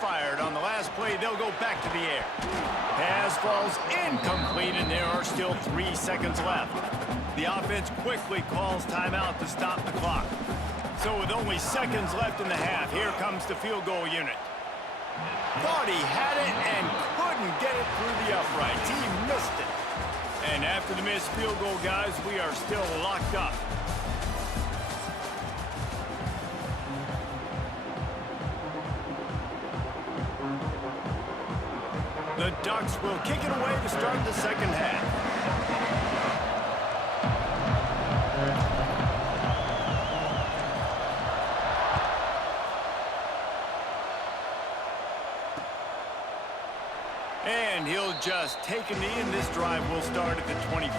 fired. On the last play, they'll go back to the air. Pass falls incomplete, and there are still 3 seconds left. The offense quickly calls timeout to stop the clock. So with only seconds left in the half, here comes the field goal unit. Thought he had it and couldn't get it through the uprights. He missed it. And after the missed field goal, guys, we are still locked up. The Ducks will kick it away to start the second half. And he'll just take a knee, and this drive will start at the 25.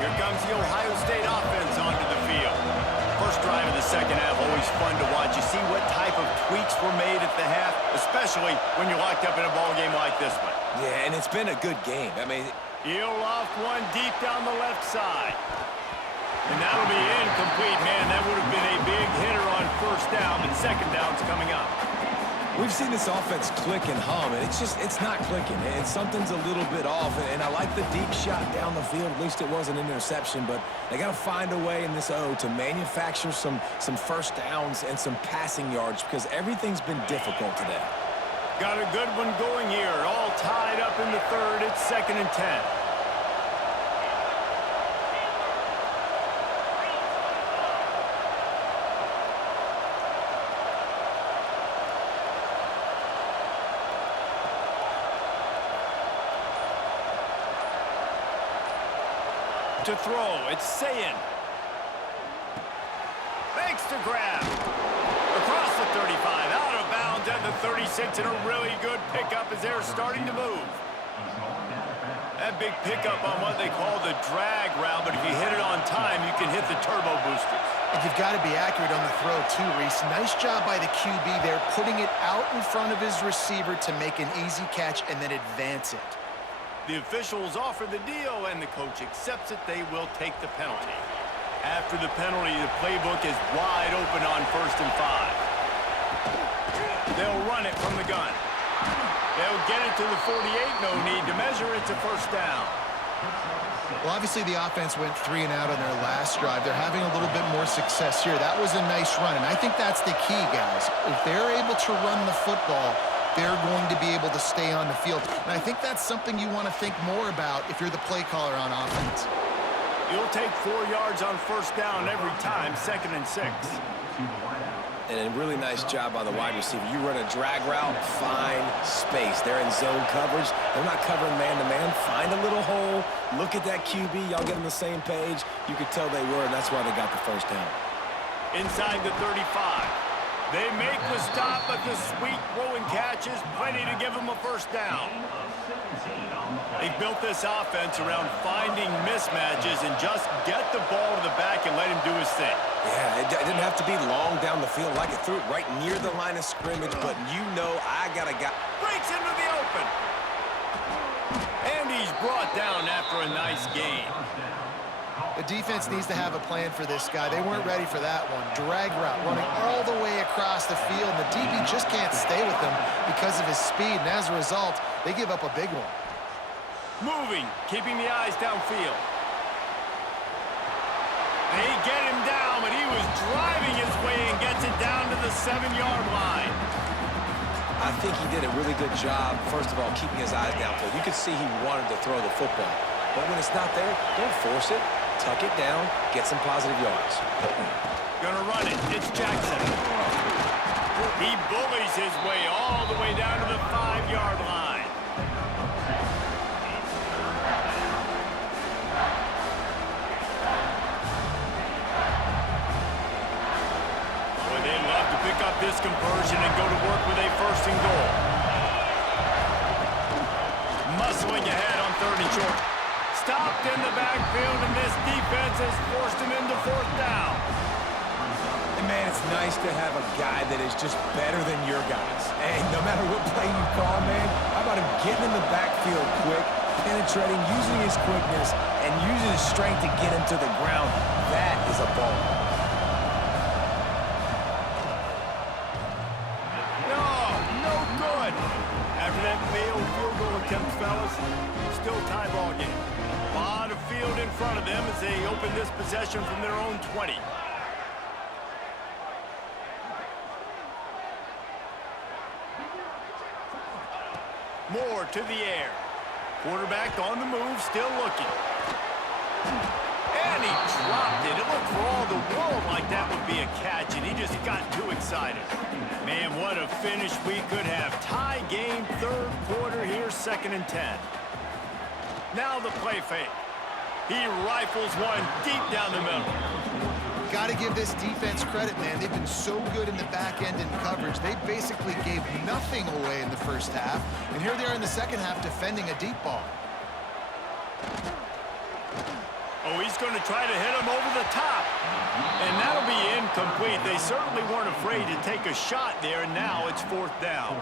Here comes the Ohio State offense onto the field. First drive of the second half, always fun to watch. You see what type of tweaks were made at the half, especially when you're locked up in a ball game like this one. Yeah, and it's been a good game. I mean, he'll loft one deep down the left side. And that'll be incomplete, man. That would have been a big hitter on first down, and second down's coming up. we've seen this offense click and hum, and it's not clicking. And something's a little bit off, and I like the deep shot down the field. At least it wasn't an interception, but they got to find a way in this O to manufacture some first downs and some passing yards because everything's been difficult today. Got a good one going here. All tied up in the third. It's 2nd and 10. To throw, it's Sayin. Makes the grab. Across the 35, out of bounds at the 36, and a really good pickup as they're starting to move. That big pickup on what they call the drag route, but if you hit it on time, you can hit the turbo boosters. And you've got to be accurate on the throw too, Reese. Nice job by the QB there, putting it out in front of his receiver to make an easy catch and then advance it. The officials offer the deal, and the coach accepts it. They will take the penalty. After the penalty, the playbook is wide open on 1st and 5. They'll run it from the gun. They'll get it to the 48. No need to measure. It's a first down. Well, obviously the offense went 3 and out on their last drive. They're having a little bit more success here. That was a nice run, and I think that's the key, guys. If they're able to run the football, they're going to be able to stay on the field. And I think that's something you want to think more about if you're the play caller on offense. You'll take 4 yards on first down every time, 2nd and 6. And a really nice job by the wide receiver. You run a drag route, find space. They're in zone coverage. They're not covering man-to-man. Find a little hole. Look at that QB. Y'all get on the same page. You could tell they were, and that's why they got the first down. Inside the 35. They make the stop, but the sweet throwing catch is plenty to give them a first down. They built this offense around finding mismatches and just get the ball to the back and let him do his thing. Yeah, it didn't have to be long down the field. Like it threw it right near the line of scrimmage, but you know I got a guy. Breaks into the open. And he's brought down after a nice gain. The defense needs to have a plan for this guy. They weren't ready for that one. Drag route, running all the way across the field. The DB just can't stay with him because of his speed, and as a result, they give up a big one. Moving, keeping the eyes downfield. They get him down, but he was driving his way and gets it down to the 7-yard line. I think he did a really good job, first of all, keeping his eyes downfield. You could see he wanted to throw the football. But when it's not there, don't force it. Tuck it down, get some positive yards. Gonna run it. It's Jackson. He bullies his way all the way down to the 5-yard line. Boy, they'd love to pick up this conversion and go to work with a 1st and goal. Muscling ahead on 3rd and short. Stopped in the backfield, and this defense has forced him into 4th down. And man, it's nice to have a guy that is just better than your guys. And no matter what play you call, man, how about him getting in the backfield quick, penetrating, using his quickness, and using his strength to get him to the ground? That is a ball. No good. After that failed field goal attempt, fellas, still tie ball game. A lot of field in front of them as they open this possession from their own 20. Moore to the air. Quarterback on the move, still looking. And he dropped it. It looked for all the world like that would be a catch, and he just got too excited. Man, what a finish we could have. Tie game, third quarter here, 2nd and 10. Now the play fake. He rifles one deep down the middle. Got to give this defense credit, man. They've been so good in the back end in coverage. They basically gave nothing away in the first half. And here they are in the second half defending a deep ball. Oh, he's going to try to hit him over the top. And that'll be incomplete. They certainly weren't afraid to take a shot there, and now it's 4th down.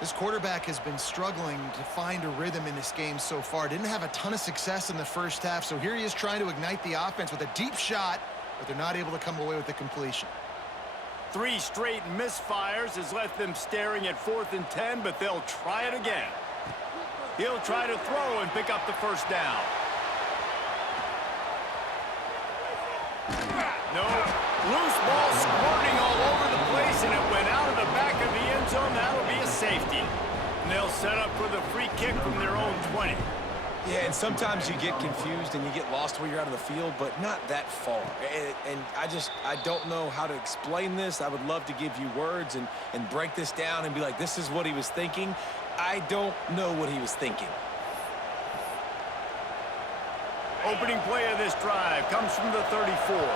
This quarterback has been struggling to find a rhythm in this game so far. Didn't have a ton of success in the first half, so here he is trying to ignite the offense with a deep shot, but they're not able to come away with the completion. 3 straight misfires has left them staring at 4th and 10, but they'll try it again. He'll try to throw and pick up the first down. No, loose ball squirting all over the place, and it went out of the back of the end zone. That'll be a safety. And they'll set up for the free kick from their own 20. Yeah, and sometimes you get confused and you get lost where you're out of the field, but not that far. And I don't know how to explain this. I would love to give you words and break this down and be like, this is what he was thinking. I don't know what he was thinking. Opening play of this drive comes from the 34.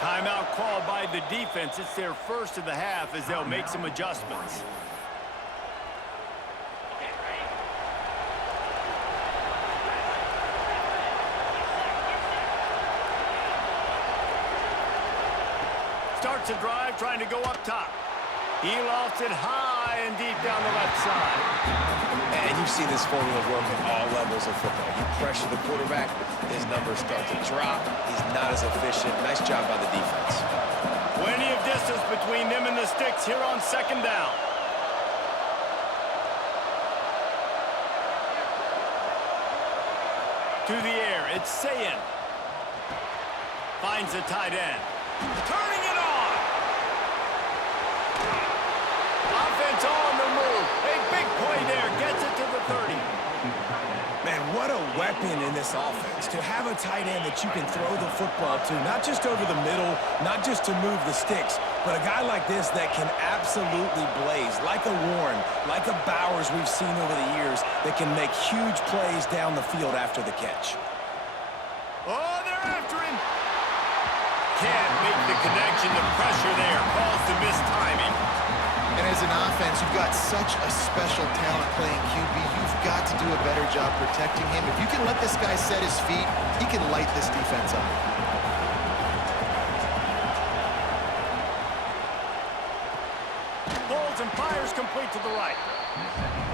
Timeout called by the defense. It's their first of the half as they'll make some adjustments. Starts a drive trying to go up top. He lofts it high and deep down the left side. And you see this formula work at all levels of football. You pressure the quarterback, his numbers start to drop. He's not as efficient. Nice job by the defense. Plenty of distance between them and the sticks here on 2nd down. To the air, it's Sayin. Finds the tight end. Turning it on. Offense on the move. A big play there. Gets it to the 30. Man, what a weapon in this offense. To have a tight end that you can throw the football to, not just over the middle, not just to move the sticks, but a guy like this that can absolutely blaze, like a Warren, like a Bowers we've seen over the years, that can make huge plays down the field after the catch. Oh, they're after him. Can't make the connection. The pressure there calls to miss timing. And as an offense, you've got such a special talent playing QB. You've got to do a better job protecting him. If you can let this guy set his feet, he can light this defense up. Holds and fires complete to the right.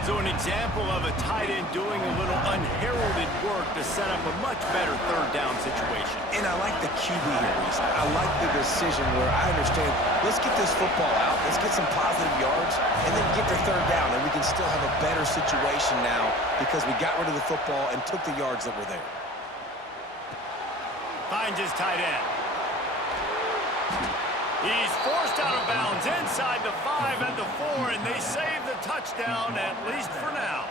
So an example of a tight end doing a little unheralded work to set up a much better 3rd down situation. And I like the QB here, Reese. I like the decision where I understand, let's get this football out, let's get some positive yards, and then get to 3rd down, and we can still have a better situation now because we got rid of the football and took the yards that were there. Finds his tight end. He's forced out of bounds inside the 5 and the 4, and they save the touchdown, at least for now.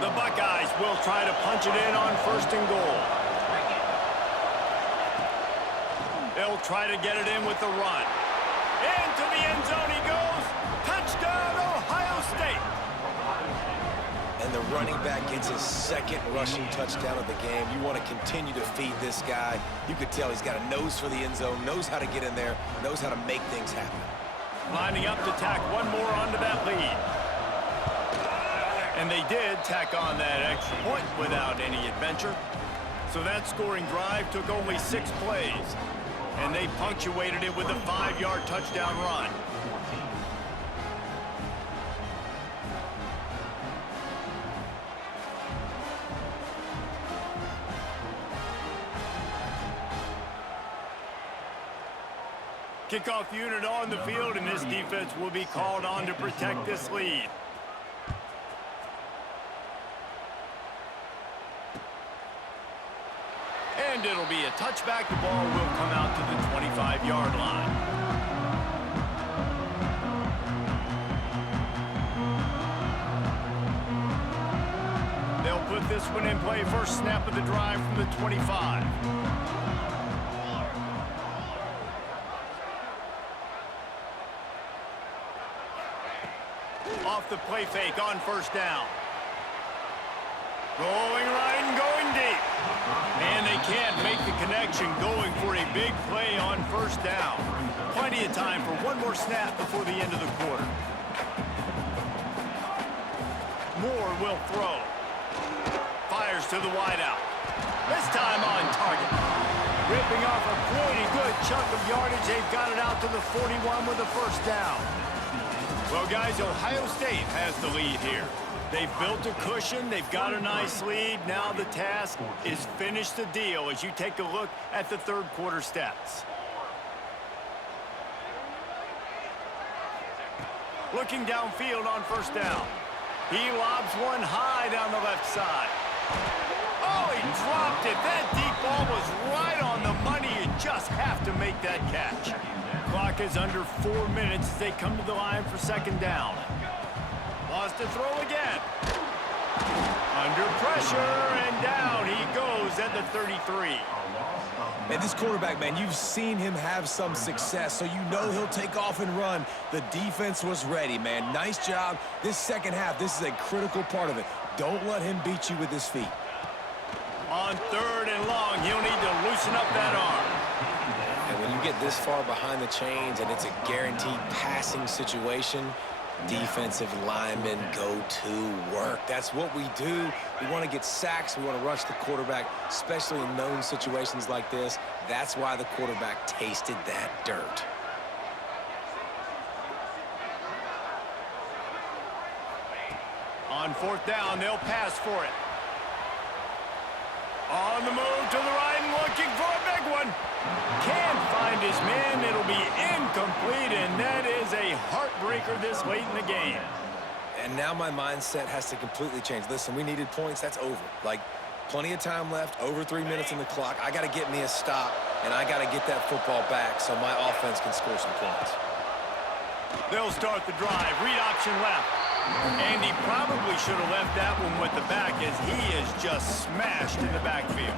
The Buckeyes will try to punch it in on 1st and goal. They'll try to get it in with the run. Into the end zone he goes. Touchdown, Ohio State. And the running back gets his 2nd rushing touchdown of the game. You want to continue to feed this guy. You could tell he's got a nose for the end zone, knows how to get in there, knows how to make things happen. Lining up to tack one more onto that lead. And they did tack on that extra point without any adventure. So that scoring drive took only 6 plays. And they punctuated it with a 5-yard touchdown run. Kickoff unit on the field, and this defense will be called on to protect this lead. And it'll be a touchback. The ball will come out to the 25-yard line. They'll put this one in play. First snap of the drive from the 25. Off the play fake on first down. Rolling right and going deep. And they can't make the connection, going for a big play on first down. Plenty of time for one more snap before the end of the quarter. Moore will throw. Fires to the wideout. This time on target. Ripping off a pretty good chunk of yardage. They've got it out to the 41 with a first down. Well, guys, Ohio State has the lead here. They've built a cushion. They've got a nice lead. Now the task is finish the deal as you take a look at the third quarter stats. Looking downfield on first down. He lobs one high down the left side. Oh, he dropped it. That deep ball was right on the money. You just have to make that catch. Clock is under 4 minutes as they come to the line for second down. Lost to throw again. Under pressure, and down he goes at the 33. Man, this quarterback, man, you've seen him have some success, so you know he'll take off and run. The defense was ready, man. Nice job. This second half, this is a critical part of it. Don't let him beat you with his feet. On third and long, he'll need to loosen up that arm. And when you get this far behind the chains and it's a guaranteed passing situation, defensive linemen go to work. That's what we do. We want to get sacks. We want to rush the quarterback, especially in known situations like this. That's why the quarterback tasted that dirt. On fourth down, they'll pass for it. On the move to the right and looking for a big one. Can't find his man. It'll be incomplete, and that is a heartbreaker this late in the game. And now my mindset has to completely change. Listen, we needed points. That's over. Like, plenty of time left, over 3 minutes on the clock. I got to get me a stop, and I got to get that football back so my offense can score some points. They'll start the drive. Read option left. And he probably should have left that one with the back as he is just smashed in the backfield.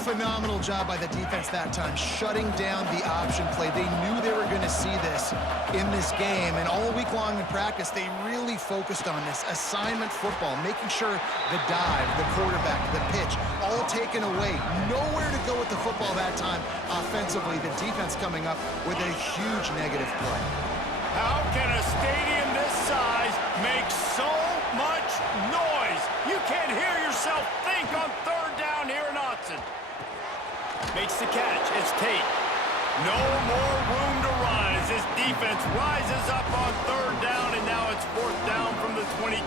Phenomenal job by the defense that time, shutting down the option play. They knew they were going to see this in this game, and all week long in practice, they really focused on this assignment football, making sure the dive, the quarterback, the pitch, all taken away. Nowhere to go with the football that time offensively. The defense coming up with a huge negative play. How can a stadium this size make so much noise? You can't hear yourself think on third down here in Autzen. Makes the catch. It's Tate. No more room to run as this defense rises up on third down, and now it's fourth down from the 22.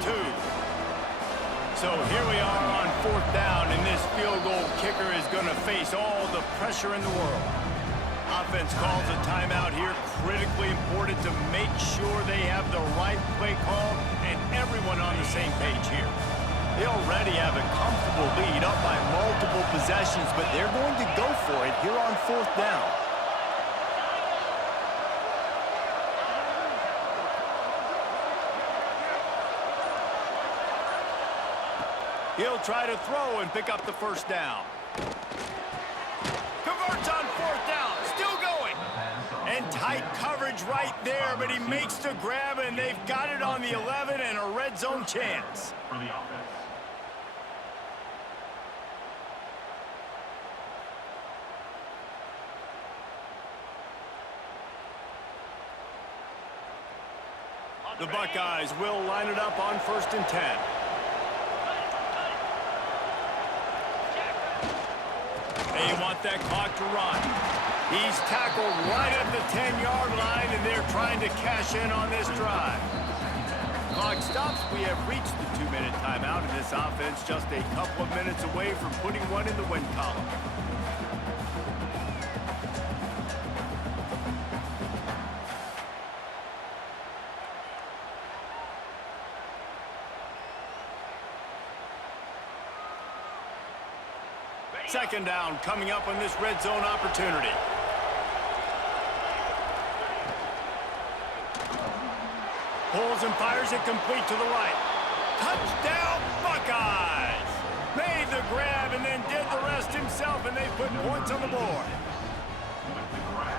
So here we are on fourth down, and this field goal kicker is going to face all the pressure in the world. Offense calls a timeout here. Critically important to make sure they have the right play call and everyone on the same page here. They already have a comfortable lead up by multiple possessions, but they're going to go for it here on fourth down. He'll try to throw and pick up the first down. Converts on fourth down. Still going. And tight coverage right there, but he makes the grab, and they've got it on the 11 and a red zone chance. The Buckeyes will line it up on 1st and 10. They want that clock to run. He's tackled right at the 10-yard line, and they're trying to cash in on this drive. Clock stops. We have reached the 2-minute timeout, and this offense just a couple of minutes away from putting one in the win column. Second down coming up on this red zone opportunity. Pulls and fires it complete to the right. Touchdown, Buckeyes! Made the grab and then did the rest himself, and they put points on the board.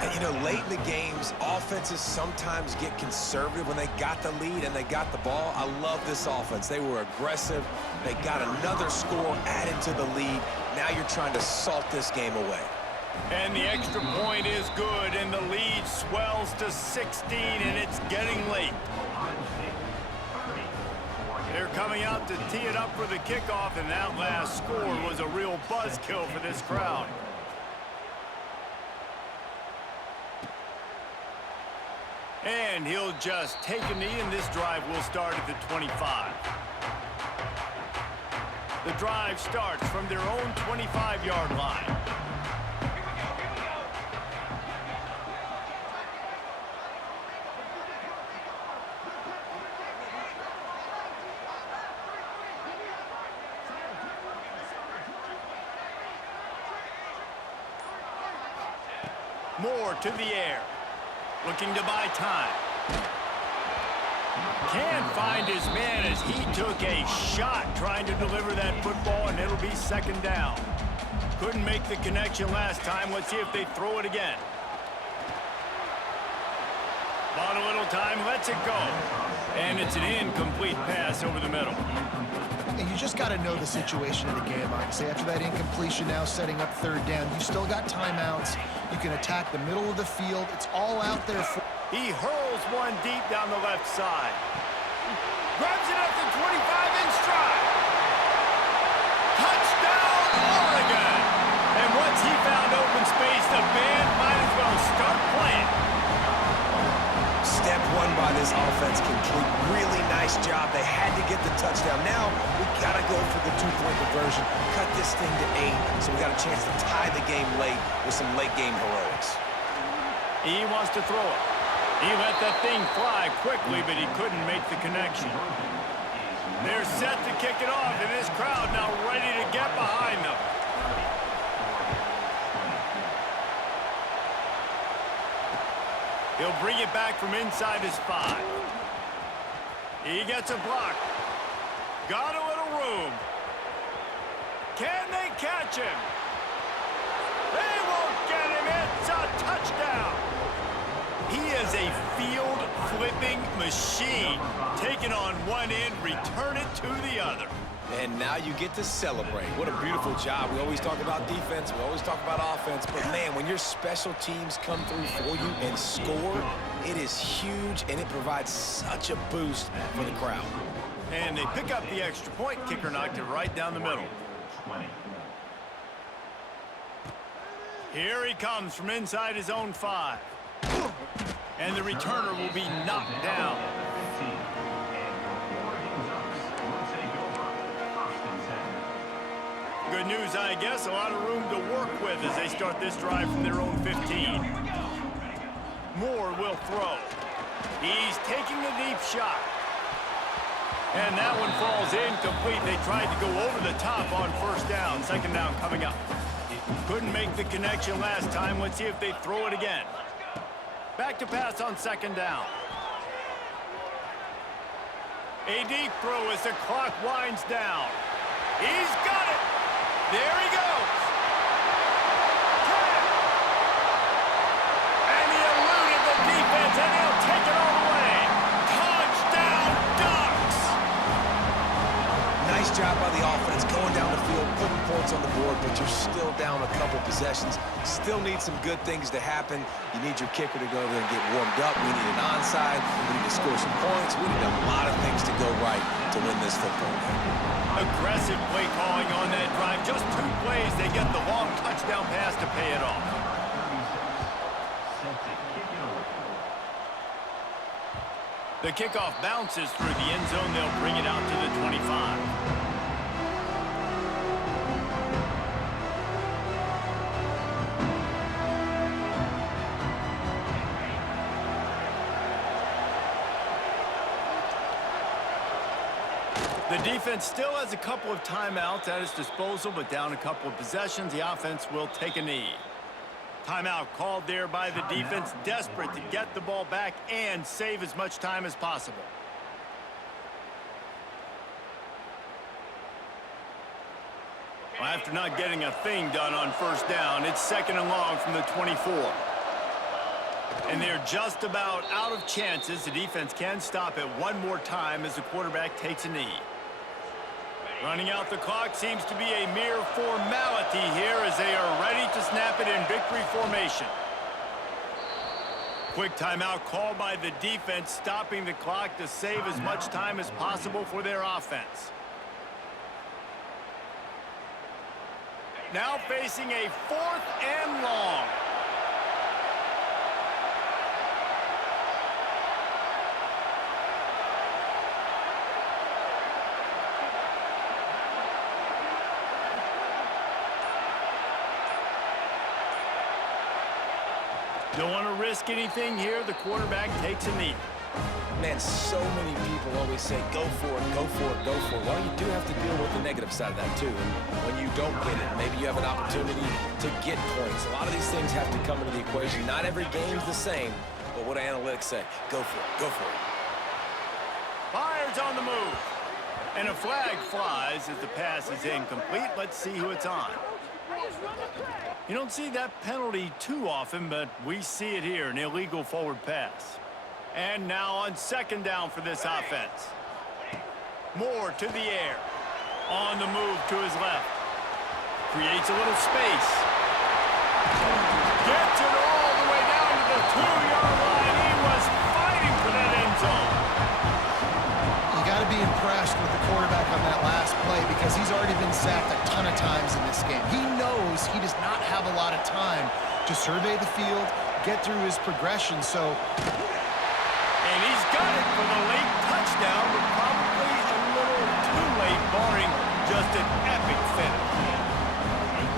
And, you know, late in the games, offenses sometimes get conservative when they got the lead and they got the ball. I love this offense. They were aggressive. They got another score added to the lead. Now you're trying to salt this game away. And the extra point is good, and the lead swells to 16, and it's getting late. They're coming out to tee it up for the kickoff, and that last score was a real buzzkill for this crowd. And he'll just take a knee, and this drive will start at the 25. The drive starts from their own 25-yard line. Moore to the air, looking to buy time. Can't find his man as he took a shot trying to deliver that football, and it'll be second down. Couldn't make the connection last time. Let's see if they throw it again. Bought a little time, lets it go. And it's an incomplete pass over the middle. And you just got to know the situation of the game, obviously. After that incompletion, now setting up third down, you still got timeouts. You can attack the middle of the field. It's all out there for... He hurls one deep down the left side. Grabs it at the 25 in stride. Touchdown, Oregon! And once he found open space, the band might as well start playing. Step one by this offense complete. Really nice job. They had to get the touchdown. Now we got to go for the two-point conversion. Cut this thing to 8 so we got a chance to tie the game late with some late-game heroics. He wants to throw it. He let that thing fly quickly, but he couldn't make the connection. They're set to kick it off, and this crowd now ready to get behind them. He'll bring it back from inside his 5. He gets a block. Got a little room. Can they catch him? They won't get him. It's a touchdown. He is a field-flipping machine. Taking on one end, return it to the other. And now you get to celebrate. What a beautiful job. We always talk about defense. We always talk about offense. But, man, when your special teams come through for you and score, it is huge, and it provides such a boost for the crowd. And they pick up the extra point. Kicker knocked it right down the middle. Here he comes from inside his own 5. And the returner will be knocked down. Good news, I guess. A lot of room to work with as they start this drive from their own 15. Moore will throw. He's taking a deep shot. And that one falls incomplete. They tried to go over the top on first down. Second down coming up. Couldn't make the connection last time. Let's see if they throw it again. Back to pass on second down. A deep throw as the clock winds down. He's got it. There he goes. And he eluded the defense, and he'll take it all the way. Touchdown, Ducks! Nice job by the offense going down the field, putting points on the board, but you're still down a couple possessions. Still need some good things to happen. You need your kicker to go over there and get warmed up. We need an onside. We need to score some points. We need a lot of things to go right to win this football game. Aggressive play calling on that drive. Just 2 plays, they get the long touchdown pass to pay it off. The kickoff bounces through the end zone. They'll bring it out to the 25. The defense still has a couple of timeouts at its disposal, but down a couple of possessions, the offense will take a knee. Timeout called there by the defense, desperate to get the ball back and save as much time as possible. Well, after not getting a thing done on first down, it's 2nd and long from the 24. And they're just about out of chances. The defense can stop it one more time as the quarterback takes a knee. Running out the clock seems to be a mere formality here as they are ready to snap it in victory formation. Quick timeout called by the defense, stopping the clock to save as much time as possible for their offense. Now facing a 4th and long. Don't want to risk anything here. The quarterback takes a knee. Man, so many people always say, go for it, go for it, go for it. Well, you do have to deal with the negative side of that, too. And when you don't get it, maybe you have an opportunity to get points. A lot of these things have to come into the equation. Not every game's the same, but what do analytics say? Go for it, go for it. Fires on the move. And a flag flies as the pass is incomplete. Let's see who it's on. You don't see that penalty too often, but we see it here, an illegal forward pass. And now on 2nd down for this offense. Moore to the air. On the move to his left. Creates a little space. Gets it all the way down to the 2-yard line. He was fighting for that end zone. You got to be impressed with the quarterback on that last play because he's already been sacked a ton of times in this game. He knows he does not have a lot of time to survey the field, get through his progression, so... And he's got it for the late touchdown, but probably a little too late, barring just an epic finish.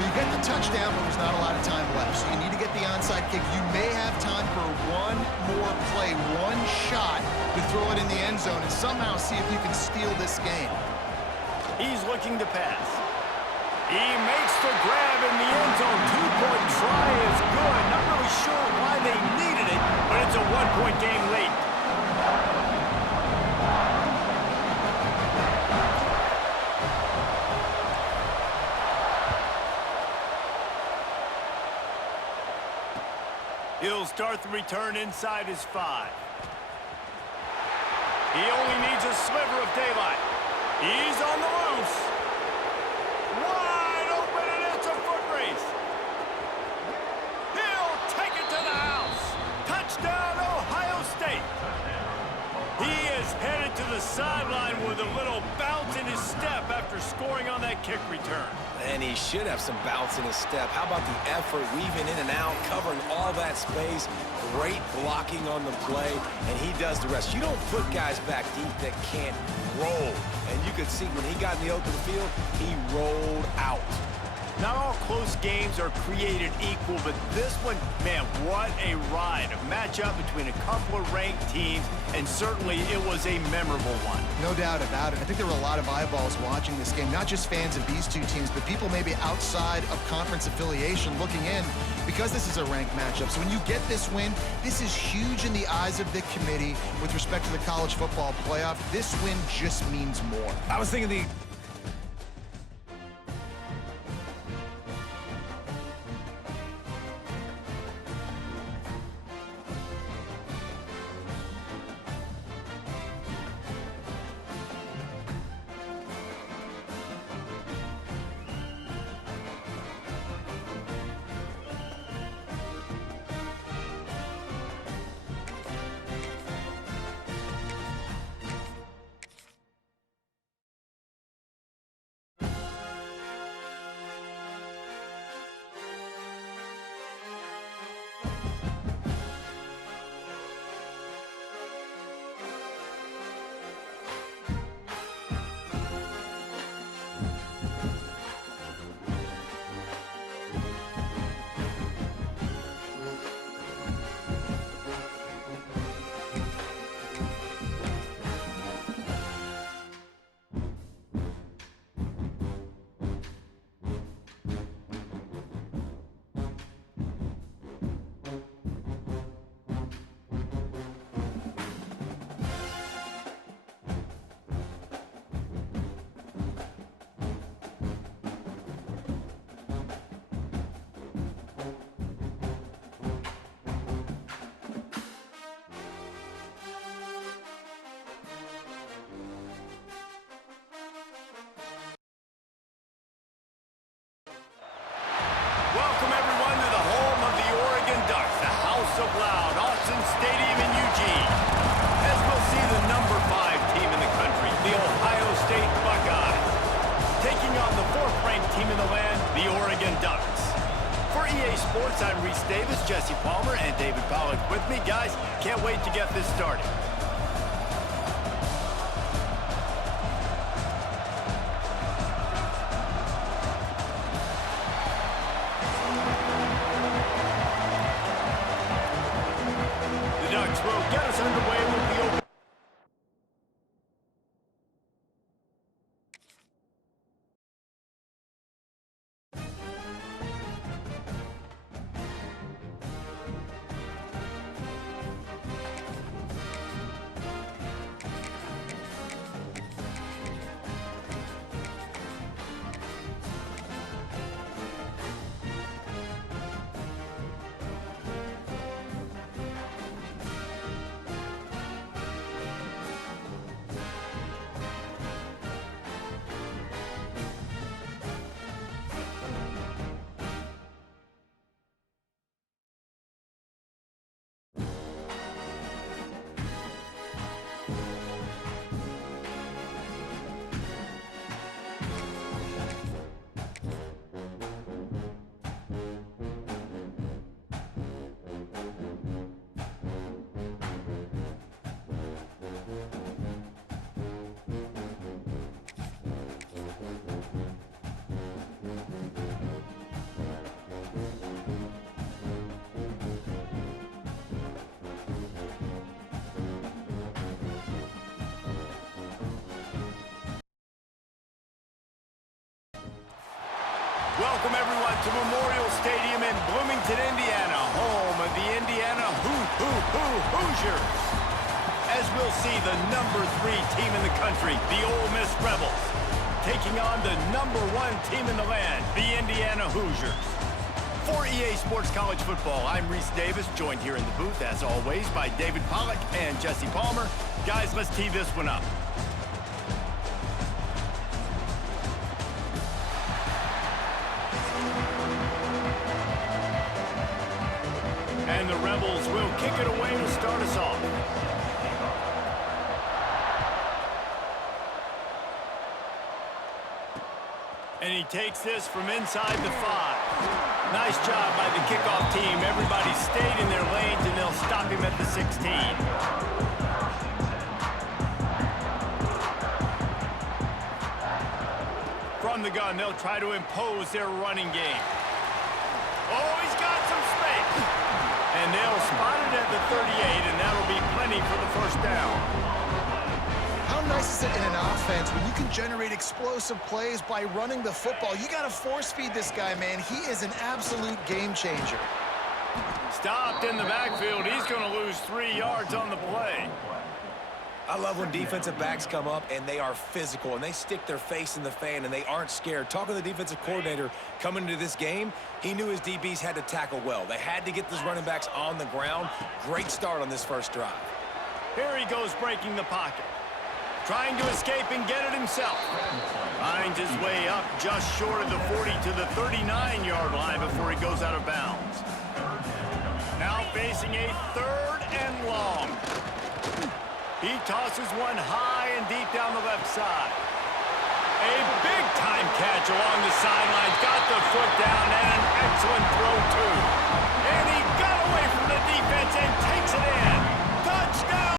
You get the touchdown, but there's not a lot of time left, so you need to get the onside kick. You may have time for one more play, one shot to throw it in the end zone and somehow see if you can steal this game. He's looking to pass. He makes the grab in the end zone. 2-point try is good. Not really sure why they needed it, but it's a 1-point game late. He'll start the return inside his 5. He only needs a sliver of daylight. He's on the loose. Wide open, and it's a foot race. He'll take it to the house. Touchdown, Ohio State. He is headed to the sideline with a little bounce in his step after scoring on that kick return. And he should have some bounce in his step. How about the effort, weaving in and out, covering all that space, great blocking on the play, and he does the rest. You don't put guys back deep that can't roll. And you could see when he got in the open field, he rolled out. Not all close games are created equal, but this one, man, what a ride. A matchup between a couple of ranked teams, and certainly it was a memorable one. No doubt about it. I think there were a lot of eyeballs watching this game, not just fans of these two teams, but people maybe outside of conference affiliation looking in because this is a ranked matchup. So when you get this win, this is huge in the eyes of the committee with respect to the college football playoff. This win just means more. I was thinking the wait to get this started. The Ducks will get us underway with the open. Welcome, everyone, to Memorial Stadium in Bloomington, Indiana, home of the Indiana Hoosiers. As we'll see, the #3 team in the country, the Ole Miss Rebels, taking on the #1 team in the land, the Indiana Hoosiers. For EA Sports College Football, I'm Reese Davis, joined here in the booth, as always, by David Pollack and Jesse Palmer. Guys, let's tee this one up. And the Rebels will kick it away to start us off. And he takes this from inside the 5. Nice job by the kickoff team. Everybody stayed in their lanes, and they'll stop him at the 16. From the gun, they'll try to impose their running game. Oh, he's got some space. And they'll spot it at the 38, and that'll be plenty for the first down. How nice is it in an offense when you can generate explosive plays by running the football? You got to force feed this guy, man. He is an absolute game changer. Stopped in the backfield. He's going to lose 3 yards on the play. I love when defensive backs come up and they are physical and they stick their face in the fan and they aren't scared. Talking to the defensive coordinator coming into this game, he knew his DBs had to tackle well. They had to get those running backs on the ground. Great start on this first drive. Here he goes breaking the pocket. Trying to escape and get it himself. Finds his way up just short of the 40 to the 39-yard line before he goes out of bounds. Now facing a 3rd and long. He tosses one high and deep down the left side. A big-time catch along the sidelines. Got the foot down and an excellent throw, too. And he got away from the defense and